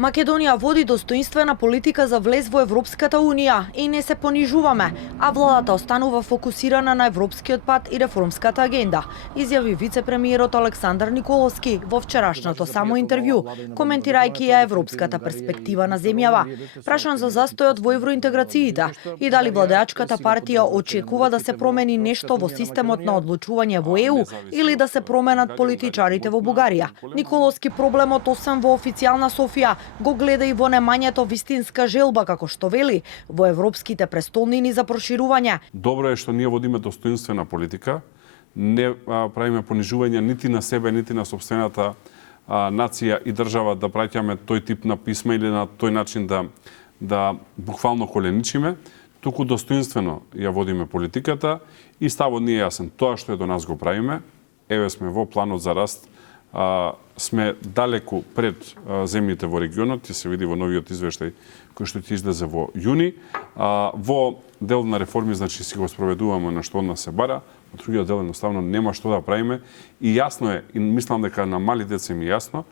Македонија води достоинствена политика за влез во Европската Унија и не се понижуваме, а владата останува фокусирана на европскиот пат и реформската агенда, изјави вице-премиерот Александар Николовски во вчерашното само интервју, коментирајќи ја европската перспектива на земјава. Прашан за застојот во евроинтеграциите и дали владеачката партија очекува да се промени нешто во системот на одлучување во ЕУ или да се променат политичарите во Бугарија. Николовски проблемот освен во официјална Софија го гледа и во немањето вистинска желба, како што вели, во европските престолнини за проширување. Добро е што ние водиме достоинствена политика, не правиме понижување нити на себе, нити на сопствената нација и држава, да праќаме тој тип на писма или на тој начин да буквално коленичиме, туку достоинствено ја водиме политиката и ставот ни е јасен. Тоа што е до нас го правиме, еве сме во планот за раст, сме далеку пред земјите во регионот, ќе се види во новиот извештај кој што ќе излезе во јуни. Во дел на реформи, значи си го спроведуваме на што од нас се бара, во другиот дел едноставно нема што да правиме и јасно е, и мислам дека на мали деца им е јасно,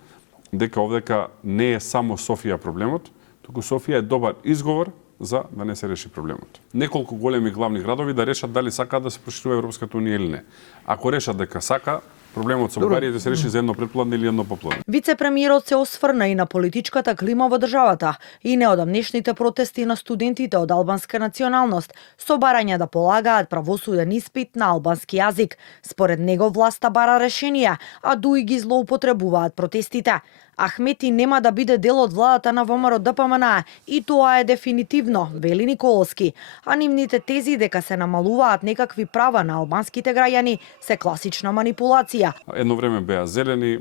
дека овдека не е само Софија проблемот, туку Софија е добар изговор за да не се реши проблемот. Неколку големи главни градови да решат дали сакаат да се проширува Европската Унија или не. Ако решат дека сака, проблемот со Бугарија да се реши за едно претпладне или едно попладне. Вице-премиерот се осврна и на политичката клима во државата и неодамнешните протести на студентите од албанска националност со барање да полагаат правосуден испит на албански јазик. Според него власта бара решенија, а дуи ги злоупотребуваат протестите. Ахмети нема да биде дел од владата на ВМРО ДПМН и тоа е дефинитивно, вели Николовски. А нивните тези дека се намалуваат некакви права на албанските граѓани се класична манипулација. Едно време беа зелени,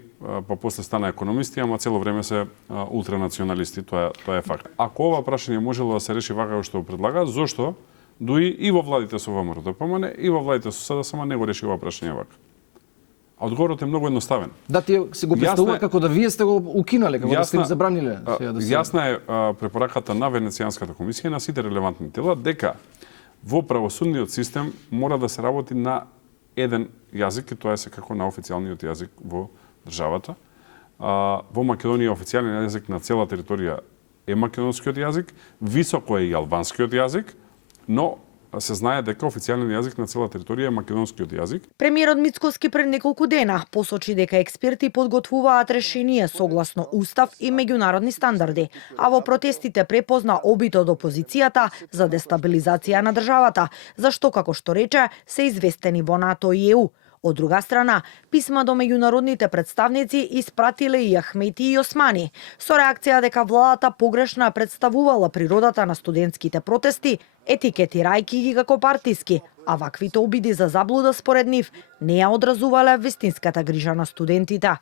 па после стана економисти, ама цело време се ултранационалисти, тоа е факт. Ако ова прашање можело да се реши вака што го предлагаат, зошто дуи и во владите со ВМРО ДПМН и во владите со СДСМ не го реши ова прашање вака? А одговорот е многу едноставен. Да, тие се го представува како да вие сте го укинале, како да сте го забраниле. Јасна е препораката на Венецијанската комисија на сите релевантни тела дека во правосудниот систем мора да се работи на еден јазик, и тоа е секако на официјалниот јазик во државата. Во Македонија официјален јазик на цела територија е македонскиот јазик, високо е и албанскиот јазик, но се знае дека официјален јазик на цела територија е македонскиот јазик. Премиерот Мицкоски пред неколку дена посочи дека експерти подготвуваат решение согласно устав и меѓународни стандарди, а во протестите препозна обид од опозицијата за дестабилизација на државата, зашто, како што рече, се известени во НАТО и ЕУ. Од друга страна, писма до меѓународните представници испратиле и Ахмети и Османи, со реакција дека владата погрешно представувала природата на студентските протести, етикетирајќи ги како партиски, а ваквите обиди за заблуда според нив не ја одразувале вистинската грижа на студентите.